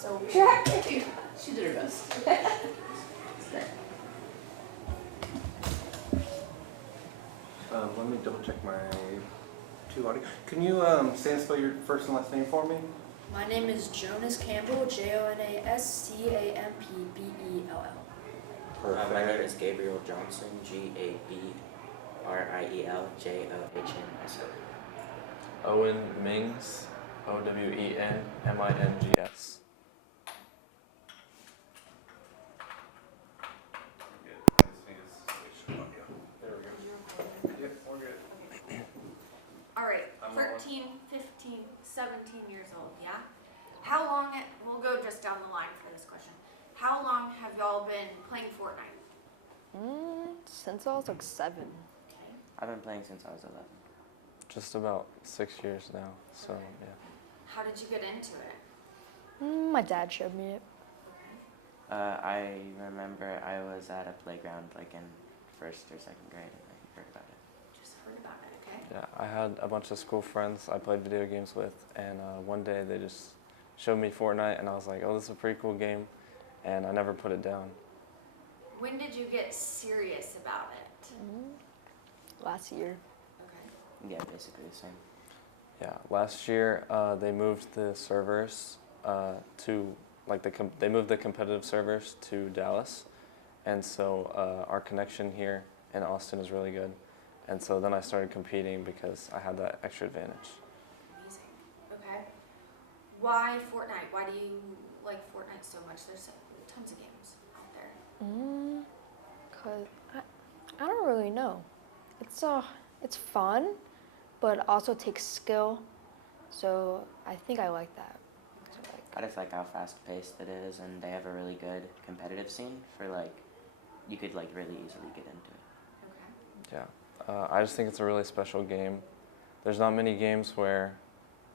so she did her best. Let me double check my two audio. Can you say and spell your first and last name for me? My name is Jonas Campbell, Jonas Campbell. Perfect. My name is Gabriel Johnson, Gabriel Johnson. Owen Mings, Owenmings. All right, 13, 15, 17 years old, yeah? How long, we'll go just down the line for this question. How long have y'all been playing Fortnite? Since I was like 7. Okay. I've been playing since I was 11. Just about 6 years now, so yeah. How did you get into it? My dad showed me it. I remember I was at a playground like in 1st or 2nd grade and I heard about it. Just heard about it, okay? Yeah, I had a bunch of school friends I played video games with, and one day they just showed me Fortnite, and I was like, oh, this is a pretty cool game, and I never put it down. When did you get serious about it? Last year. Okay. Yeah, basically the same. Yeah, last year they moved the servers to, like they moved the competitive servers to Dallas, and so our connection here in Austin is really good. And so then I started competing because I had that extra advantage. Amazing. Okay. Why Fortnite? Why do you like Fortnite so much? There's tons of games out there. Cause I don't really know. It's fun, but also takes skill. So I think I like that. So I just like how fast-paced it is, and they have a really good competitive scene for like, you could like really easily get into it. Okay. Yeah, I just think it's a really special game. There's not many games where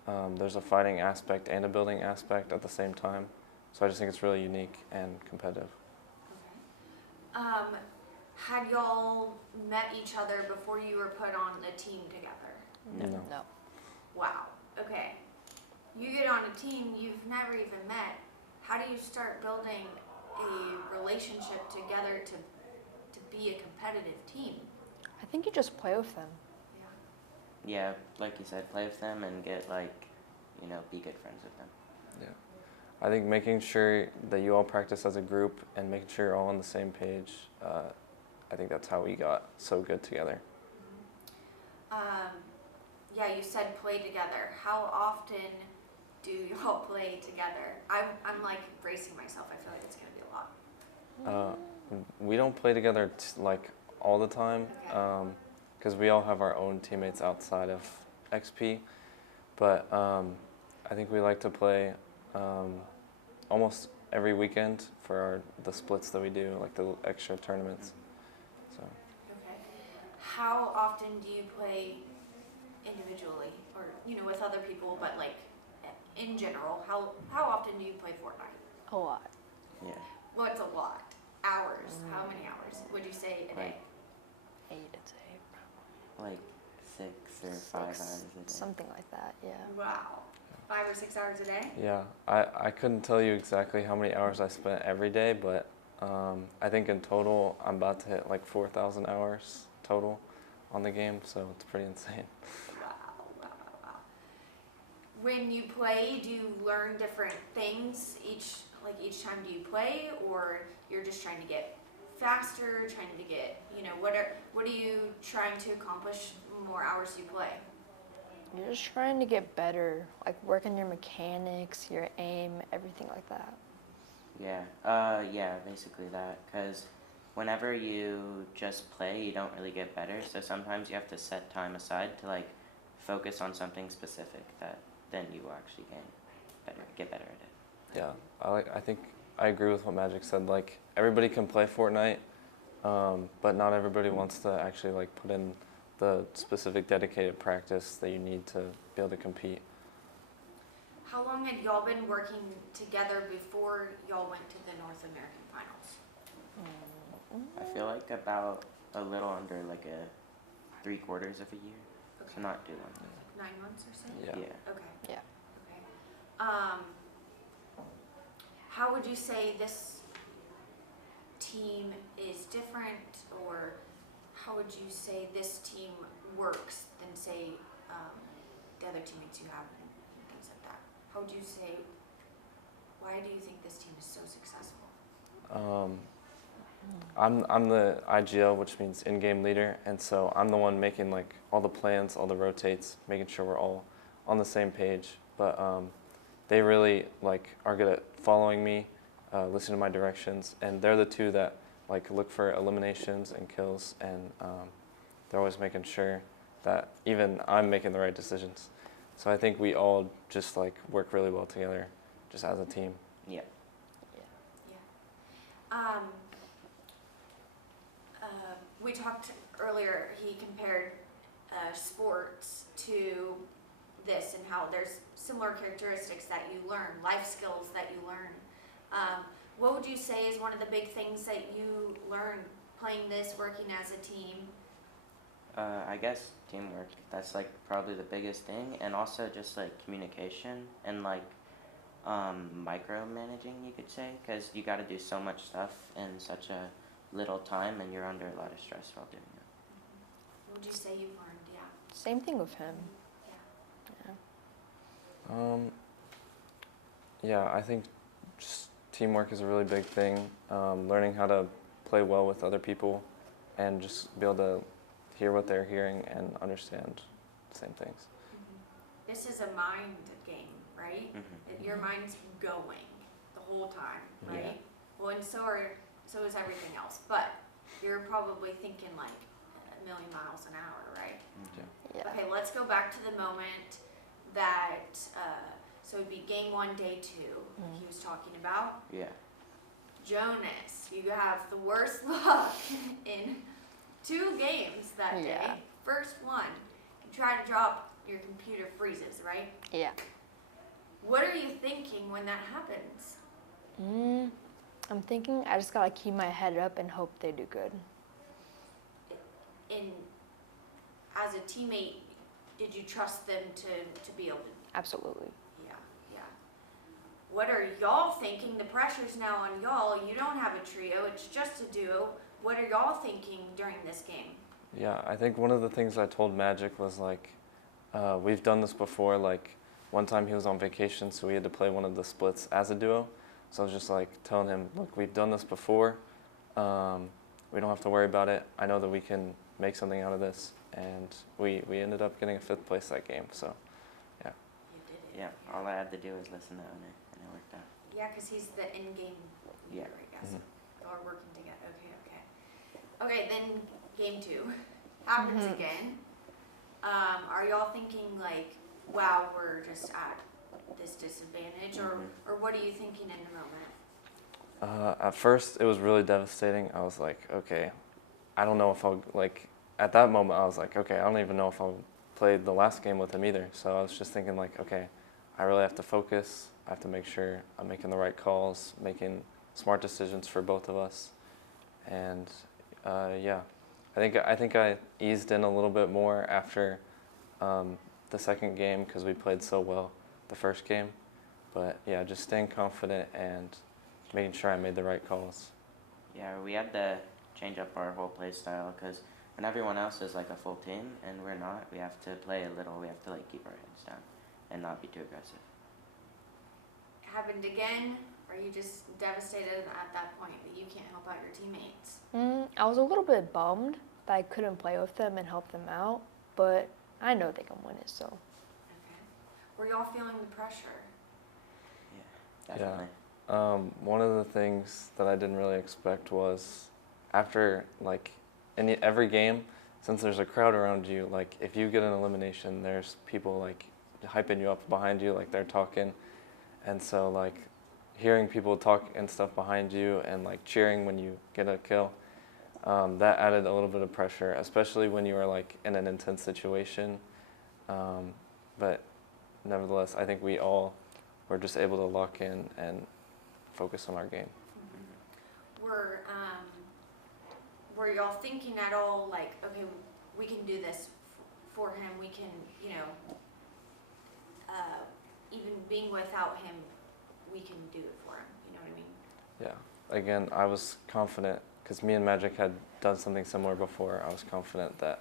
there's a fighting aspect and a building aspect at the same time. So I just think it's really unique and competitive. Okay. Had y'all met each other before you were put on the team together? no. Wow. Okay. You get on a team you've never even met. How do you start building a relationship together to be a competitive team? I think you just play with them. Yeah. Yeah, like you said, play with them and get like, you know, be good friends with them. Yeah, I think making sure that you all practice as a group and making sure you're all on the same page, I think that's how we got so good together. Yeah, you said play together. How often do y'all play together? I'm like bracing myself. I feel like it's gonna be a lot. We don't play together like all the time, Okay. because we all have our own teammates outside of XP. But I think we like to play almost every weekend for the splits that we do, like the extra tournaments. So. Okay. How often do you play individually, or with other people? But like in general, how often do you play Fortnite? A lot. Yeah. What's a lot? Hours. How many hours would you say a day? 8 to 8. Like 6 or 5 hours a day. Something like that, yeah. Wow. 5 or 6 hours a day? Yeah, I couldn't tell you exactly how many hours I spent every day, but I think in total I'm about to hit like 4,000 hours total on the game, so it's pretty insane. Wow. When you play, do you learn different things each time do you play, or you're just trying to get faster, trying to get, what are you trying to accomplish more hours you play? You're just trying to get better, like work on your mechanics, your aim, everything like that. Yeah, basically that, because whenever you just play, you don't really get better, so sometimes you have to set time aside to like focus on something specific that then you will actually get better at it. Yeah, I think I agree with what Magic said. Like everybody can play Fortnite, but not everybody wants to actually like put in the specific dedicated practice that you need to be able to compete. How long had y'all been working together before y'all went to the North American Finals? I feel like about a little under like a 3/4 of a year, Okay. so not too long. 9 months or so? Yeah. Okay. Yeah. Okay. would you say this team is different, or how would you say this team works than say the other teammates you have and things like that? How would you say, why do you think this team is so successful? I'm the IGL, which means in-game leader, and so I'm the one making like all the plans, all the rotates, making sure we're all on the same page. But they really like are good at following me, listening to my directions, and they're the two that like look for eliminations and kills, and they're always making sure that even I'm making the right decisions. So I think we all just like work really well together, just as a team. Yeah. We talked earlier, he compared sports to this and how there's similar characteristics that you learn, life skills that you learn. What would you say is one of the big things that you learned playing this, working as a team? I guess teamwork. That's like probably the biggest thing, and also just like communication and like micromanaging, you could say, because you got to do so much stuff in such a little time, and you're under a lot of stress while doing it. What would you say you've learned? Yeah. Same thing with him. Yeah, I think just teamwork is a really big thing. Learning how to play well with other people and just be able to hear what they're hearing and understand the same things. This is a mind game, right? Your mind's going the whole time, right? Yeah. Well, and so is everything else, but you're probably thinking like a million miles an hour, right? Yeah. Okay, let's go back to the moment that, so it'd be game 1, day 2, he was talking about. Yeah. Jonas, you have the worst luck in 2 games that day. Yeah. First one, you try to drop, your computer freezes, right? Yeah. What are you thinking when that happens? I'm thinking I just gotta keep my head up and hope they do good. And as a teammate, did you trust them to be able to? Absolutely. Yeah. What are y'all thinking? The pressure's now on y'all. You don't have a trio, it's just a duo. What are y'all thinking during this game? Yeah, I think one of the things I told Magic was like, we've done this before. Like one time he was on vacation, so we had to play one of the splits as a duo. So I was just like telling him, look, we've done this before. We don't have to worry about it. I know that we can make something out of this. And we ended up getting a 5th place that game, so yeah. You did it. Yeah. All I had to do was listen to Onay, and it worked out. Yeah, because he's the in-game leader, I guess. Y'all are working together. Okay, then game 2 happens again. Are y'all thinking like, wow, we're just at this disadvantage, or what are you thinking in the moment? At first, it was really devastating. I was like, okay, I don't know if I'll, like, at that moment, I was like, okay, I don't even know if I'll play the last game with him either. So I was just thinking like, okay, I really have to focus. I have to make sure I'm making the right calls, making smart decisions for both of us. And yeah, I think I eased in a little bit more after the second game because we played so well the first game. But yeah, just staying confident and making sure I made the right calls. Yeah, we had to change up our whole play style because when everyone else is like a full team and we're not, we have to play a little. We have to like keep our heads down and not be too aggressive. Happened again? Are you just devastated at that point that you can't help out your teammates? I was a little bit bummed that I couldn't play with them and help them out, but I know they can win it, so. Okay. Were y'all feeling the pressure? Yeah, definitely. One of the things that I didn't really expect was after like in every game, since there's a crowd around you, like if you get an elimination, there's people like hyping you up behind you, like they're talking. And so like hearing people talk and stuff behind you and like cheering when you get a kill, that added a little bit of pressure, especially when you are like in an intense situation. But nevertheless, I think we all were just able to lock in and focus on our game. Were y'all thinking at all like, okay, we can do this for him, we can, you know, even being without him, we can do it for him, you know what I mean? Yeah. Again, I was confident because me and Magic had done something similar before. I was confident that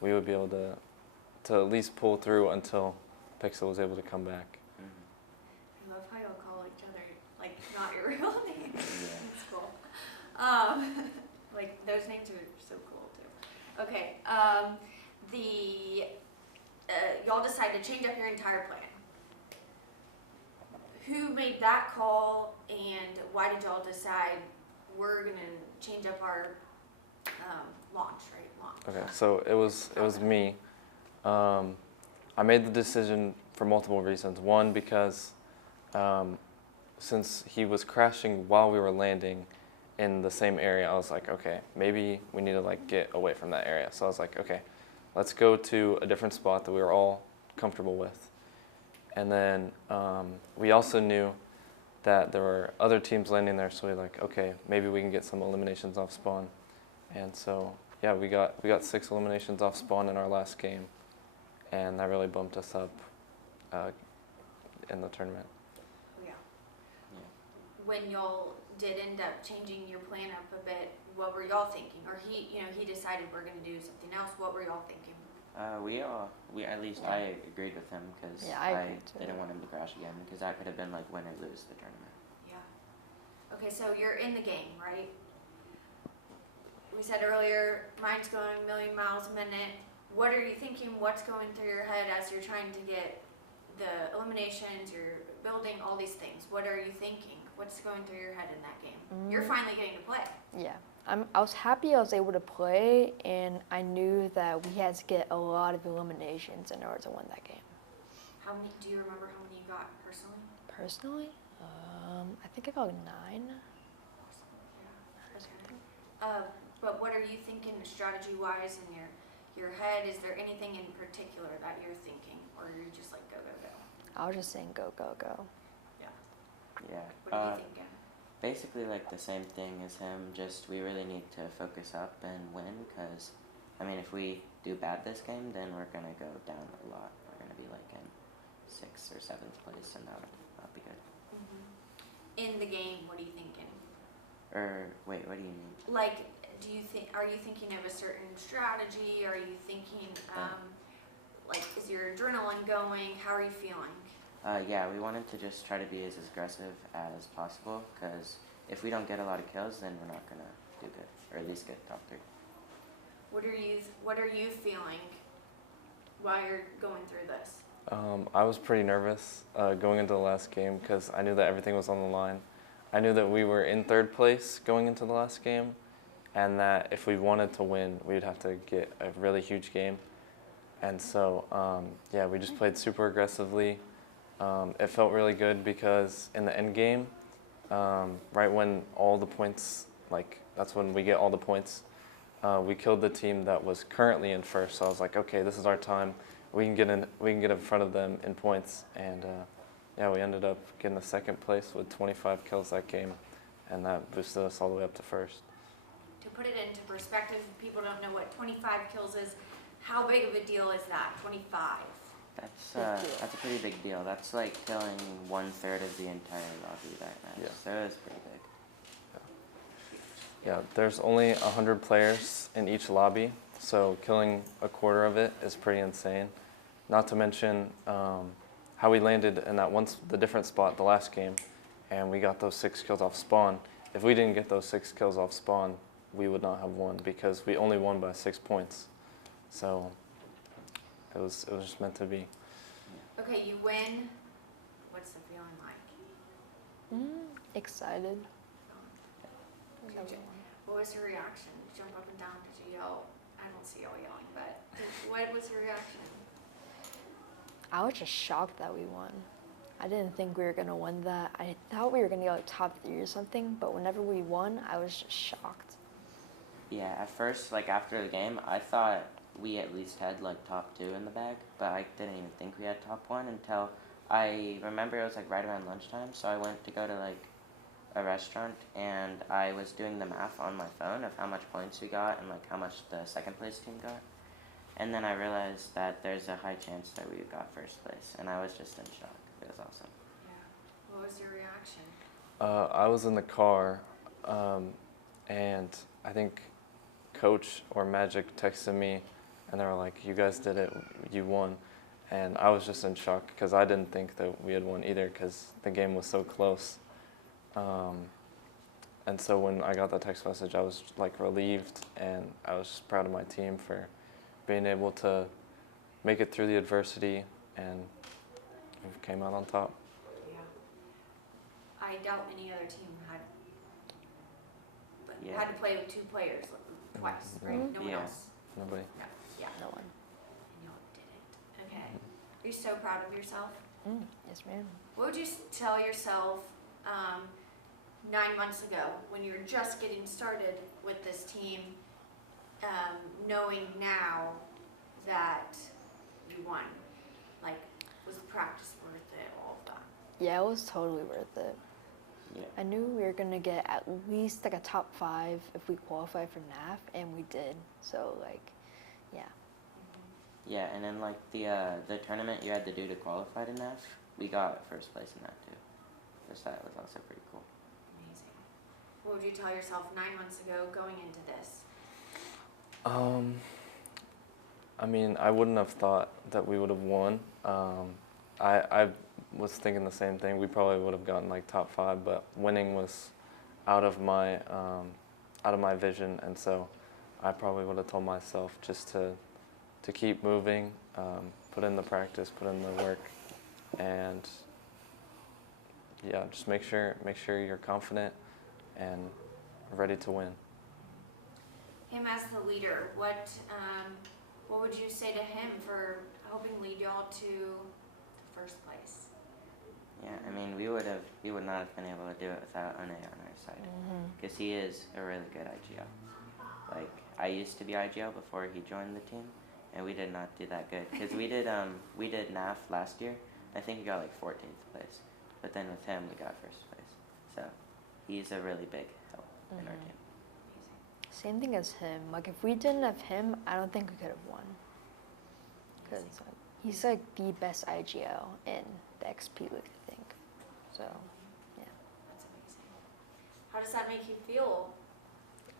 we would be able to at least pull through until Pixel was able to come back. I love how you'll call each other, like, not your real names. Yeah. That's cool. Like, those names are so cool, too. Okay, y'all decided to change up your entire plan. Who made that call, and why did y'all decide we're gonna change up our launch, right? Launch. Okay, so it was me. I made the decision for multiple reasons. One, because since he was crashing while we were landing in the same area, I was like, okay, maybe we need to like get away from that area. So I was like, okay, let's go to a different spot that we were all comfortable with. And then we also knew that there were other teams landing there, so we were like, okay, maybe we can get some eliminations off spawn. And so yeah, we got 6 eliminations off spawn in our last game, and that really bumped us up in the tournament. Yeah. When y'all did end up changing your plan up a bit, what were y'all thinking? Or he decided we're gonna do something else. What were y'all thinking? We at least I agreed with him because Yeah, I agreed too. didn't want him to crash again because that could have been like win or lose the tournament. Yeah. Okay, so you're in the game, right? We said earlier, mine's going a million miles a minute. What are you thinking? What's going through your head as you're trying to get the eliminations, you're building all these things? What are you thinking? What's going through your head in that game? You're finally getting to play. Yeah, I was happy I was able to play, and I knew that we had to get a lot of eliminations in order to win that game. How many? Do you remember how many you got personally? Personally, I think I got 9. But what are you thinking strategy-wise in your head? Is there anything in particular that you're thinking, or are you just like go, go, go? I was just saying go, go, go. Yeah. What are you thinking? Basically like the same thing as him. Just we really need to focus up and win because, I mean, if we do bad this game, then we're gonna go down a lot. We're gonna be like in 6th or 7th place, and that would not be good. In the game, what are you thinking? Or wait, what do you mean? Like, are you thinking of a certain strategy? Are you thinking, like, is your adrenaline going? How are you feeling? Yeah, we wanted to just try to be as aggressive as possible because if we don't get a lot of kills, then we're not gonna do good, or at least get top 3. What are you feeling while you're going through this? I was pretty nervous going into the last game because I knew that everything was on the line. I knew that we were in 3rd place going into the last game, and that if we wanted to win, we'd have to get a really huge game. And so, yeah, we just played super aggressively. It felt really good because in the end game, right when all the points, like that's when we get all the points, we killed the team that was currently in 1st. So I was like, okay, this is our time. We can get in front of them in points, and yeah, we ended up getting the 2nd place with 25 kills that game, and that boosted us all the way up to 1st. To put it into perspective, if people don't know what 25 kills is, how big of a deal is that? 25. That's a pretty big deal. That's like killing 1/3 of the entire lobby that match. Yeah. So it's pretty big. Yeah, there's only 100 players in each lobby, so killing a quarter of it is pretty insane. Not to mention how we landed in that the different spot the last game, and we got those 6 kills off spawn. If we didn't get those 6 kills off spawn, we would not have won because we only won by 6 points. So it was just meant to be. Okay, you win. What's the feeling like? Excited. What was your reaction? Did you jump up and down? Did you yell? I don't see y'all yelling, but what was your reaction? I was just shocked that we won. I didn't think we were gonna win that. I thought we were gonna get like top 3 or something, but whenever we won, I was just shocked. Yeah, at first, like after the game, I thought we at least had like top 2 in the bag, but I didn't even think we had top 1 until I remember it was like right around lunchtime, so I went to go to like a restaurant and I was doing the math on my phone of how much points we got and like how much the 2nd place team got. And then I realized that there's a high chance that we got 1st place, and I was just in shock. It was awesome. Yeah. What was your reaction? I was in the car, and I think Coach or Magic texted me, and they were like, "You guys did it, you won," and I was just in shock because I didn't think that we had won either because the game was so close. And so when I got that text message, I was like relieved, and I was just proud of my team for being able to make it through the adversity, and we came out on top. Yeah. I doubt any other team had Yeah. had to play with two players twice, right? Mhm. No one Yeah. else. Nobody. No. Yeah. No one. And y'all did it. Okay. Are you so proud of yourself? Yes, ma'am. What would you tell yourself 9 months ago when you were just getting started with this team, knowing now that you won? Like, was the practice worth it, all of that? Yeah, it was totally worth it. Yeah. I knew we were gonna get at least like a top 5 if we qualified for NAF, and we did. So like, yeah. Yeah, and then like the tournament you had to do to qualify to NAF, we got first place in that too. So that was also pretty cool. Amazing. What would you tell yourself 9 months ago going into this? I mean, I wouldn't have thought that we would have won. I was thinking the same thing. We probably would have gotten like top 5, but winning was out of my vision, and so I probably would have told myself just to keep moving, put in the practice, put in the work, and yeah, just make sure you're confident and ready to win. Him as the leader, what would you say to him for helping lead y'all to first place? Yeah, I mean we would not have been able to do it without Onay on our side, because he is a really good IGL. Like I used to be IGL before he joined the team, and we did not do that good because we did NAF last year. I think we got like 14th place, but then with him we got first place. So he's a really big help in our team. Same thing as him. Like if we didn't have him, I don't think we could have won. Because he's like the best IGL in the XP League, I think. So, yeah. That's amazing. How does that make you feel?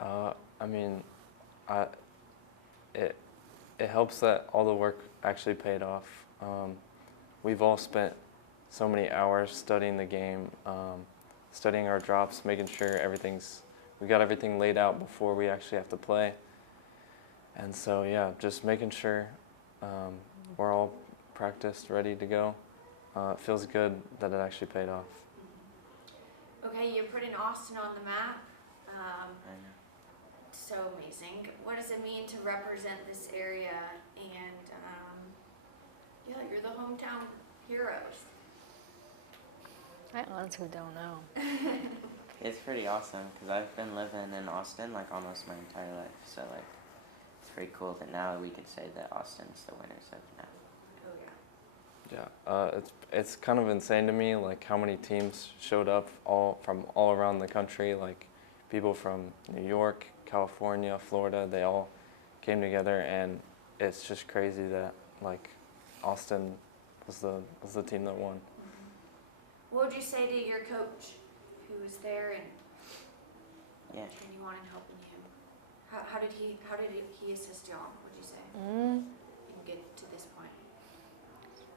I mean, it helps that all the work actually paid off. We've all spent so many hours studying the game, studying our drops, making sure we got everything laid out before we actually have to play. And so yeah, just making sure we're all practiced, ready to go. It feels good that it actually paid off. Okay, you're putting Austin on the map. I know. So amazing. What does it mean to represent this area? And yeah, you're the hometown heroes. I honestly don't know. It's pretty awesome because I've been living in Austin like almost my entire life. So like, it's pretty cool that now we could say that Austin's the winners of NAF. Oh yeah. Yeah, it's kind of insane to me, like how many teams showed up from all around the country, like people from New York, California, Florida, they all came together, and it's just crazy that like Austin was the team that won. What would you say to your coach who was there and Yeah. cheering you on and helping you? How did he assist y'all? What would you say? Mm, And get to this point.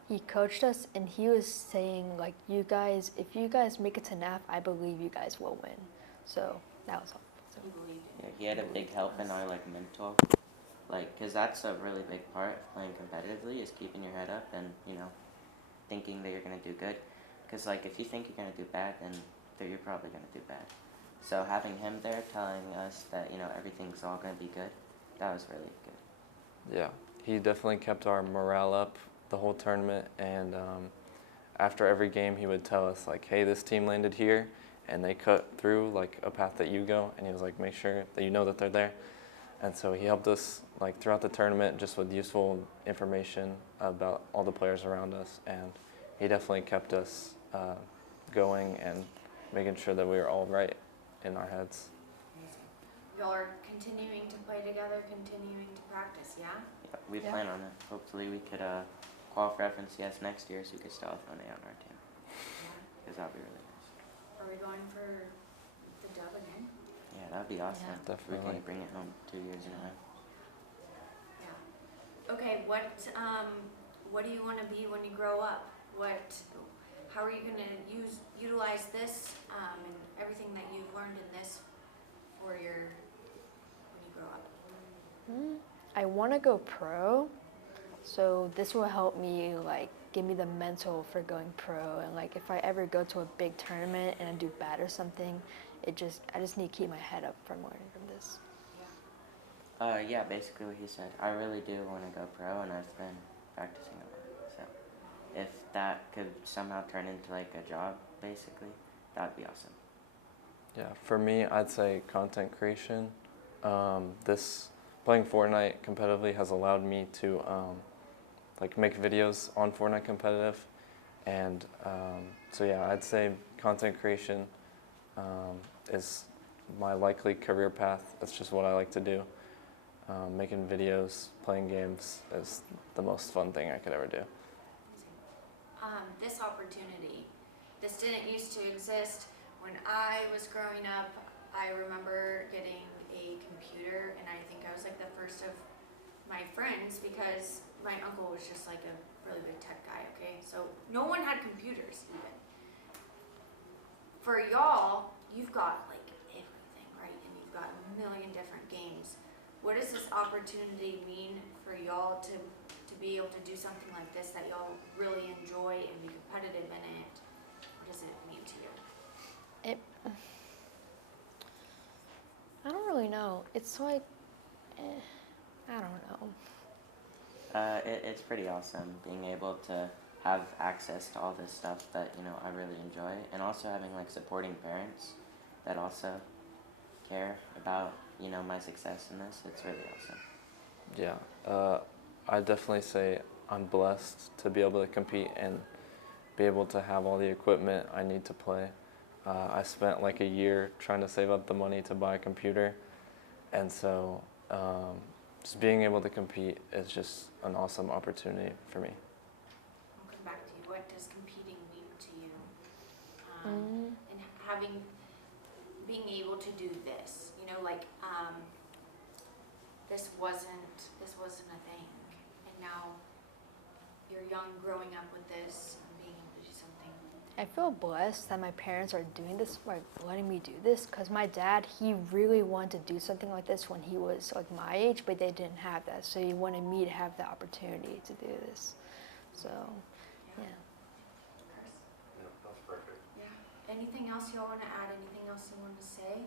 he coached us, and he was saying like, you guys, if you guys make it to NAF, I believe you guys will win. So that was all. So. You believe in Yeah, he had a big help in our like mental, like, cause that's a really big part of playing competitively is keeping your head up and thinking that you're gonna do good. Cause like if you think you're gonna do bad, then you're probably gonna do bad. So having him there telling us that everything's all gonna be good, that was really good. Yeah, he definitely kept our morale up the whole tournament, and after every game he would tell us like, hey, this team landed here and they cut through like a path that you go, and he was like, make sure that you know that they're there. And so he helped us like throughout the tournament just with useful information about all the players around us, and he definitely kept us going and making sure that we were all right in our heads. y'all are continuing to play together, continuing to practice, yeah? Yeah, we Yeah. plan on it. Hopefully we could qualify for FNCS next year so we could still have Onay on our team. Yeah. Cause that'd be really nice. Are we going for the dub again? Yeah, that'd be awesome. Yeah. If we Definitely. can bring it home 2 years in a row. Yeah. Okay, what do you want to be when you grow up? How are you going to utilize this and everything that you've learned in this for when you grow up? I want to go pro, so this will help me like give me the mental for going pro, and like if I ever go to a big tournament and I do bad or something, I just need to keep my head up from learning from this. Yeah, basically what he said. I really do want to go pro, and I've been practicing a lot. So, if that could somehow turn into like a job, basically, that'd be awesome. Yeah, for me, I'd say content creation. This playing Fortnite competitively has allowed me to like make videos on Fortnite competitive, and so yeah, I'd say content creation is my likely career path. That's just what I like to do. Making videos, playing games is the most fun thing I could ever do. This opportunity, this didn't used to exist. When I was growing up, I remember getting a computer, and I think I was like the first of my friends because my uncle was just like a really big tech guy, okay? So no one had computers even. For y'all, you've got like everything, right? And you've got a million different games. What does this opportunity mean for y'all to be able to do something like this that y'all really enjoy and be competitive in it? What does it mean to you? I don't really know. It's like, I don't know. It's pretty awesome being able to have access to all this stuff that I really enjoy, and also having like supporting parents that also care about my success in this. It's really awesome. Yeah, I'd definitely say I'm blessed to be able to compete and be able to have all the equipment I need to play. I spent like a year trying to save up the money to buy a computer, and so just being able to compete is just an awesome opportunity for me. I'll come back to you. What does competing mean to you? And being able to do this, this wasn't a thing, and now you're young, growing up with this, and being able to do something. I feel blessed that my parents are doing this, like letting me do this, because my dad, he really wanted to do something like this when he was like my age, but they didn't have that, so he wanted me to have the opportunity to do this. So, yeah. Chris? Yeah, that's perfect. Yeah. Anything else y'all want to add? Anything else you want to say?